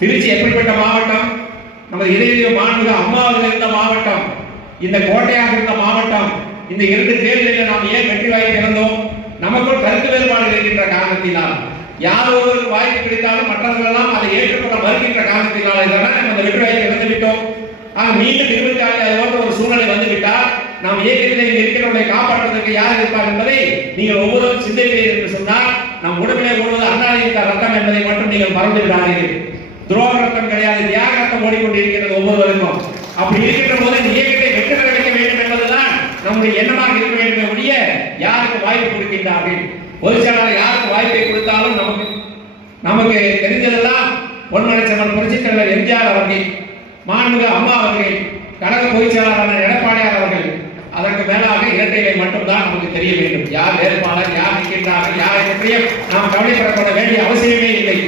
திருச்சி எப்படிப்பட்ட மாவட்டம்? நமது இடையிலே மாண்புமிகு அம்மாவர்கள் இருந்த மாவட்டம், இந்த கோட்டையாக இருந்த மாவட்டம். இந்த 2 தேர்தலில் நாம் ஏன் வெற்றி வாய்ப்பு இழந்தோம்? நமக்குள் கருத்து வேறுபாடு இருக்கின்ற காரணத்தினால், யார் ஒருவருக்கு வாய்ப்பு கிடைத்தாலும் மற்றவர்கள் எல்லாம் அதை ஏற்றுக்கொள்ள மறுக்கின்ற காரணத்தினாலே தான் நம்ம அந்த வெற்றி வாய்ப்பை இழந்து விட்டோம். மீண்டும் 26 ஒரு சூழ்நிலை வந்துவிட்டால் நாம் இயக்கத்தில் இங்கே இருக்கிறவர்களை காப்பாற்றுவதற்கு யார் இருப்பார் என்பதை நீங்கள் ஒவ்வொருவரும் சிந்திப்பீர்கள் என்று சொன்னால், நம் உடம்பிலே ஓடுவது அண்ணாதிமுக ரத்தம் என்பதை மட்டும் நீங்கள் மறந்து விடாதீர்கள். துரோக ரத்தம் கிடையாது, தியாக ரத்தம் ஓடிக்கொண்டிருக்கிறது ஒவ்வொருவருக்கும். அப்படி இருக்கின்ற போது இந்த இயக்கத்தை வெற்றி பெற வைக்க வேண்டும் என்பதுதான் நம்முடைய எண்ணமாக இருக்க வேண்டும் ஒழிய யாருக்கு வாய்ப்பு கொடுக்கின்றார்கள், பொதுச்செயலாளர் யாருக்கு வாய்ப்பை கொடுத்தாலும் நமக்கு தெரிந்ததெல்லாம் பொன்மனச்செம்மல் புரட்சித் தலைவர் எம்ஜிஆர் அவர்கள், மாண்புமிகு அம்மா அவர்கள், கழக பொதுச்செயலாளரான எடப்பாடியார் அவர்கள், அதற்கு மேலாக இரட்டைகளை மட்டும்தான் நமக்கு தெரிய வேண்டும். யார் வேட்பாளர், யார் நிற்கின்றார்கள், யாரை பற்றியும் நாம் கவலைப்படப்பட வேண்டிய அவசியமே இல்லை.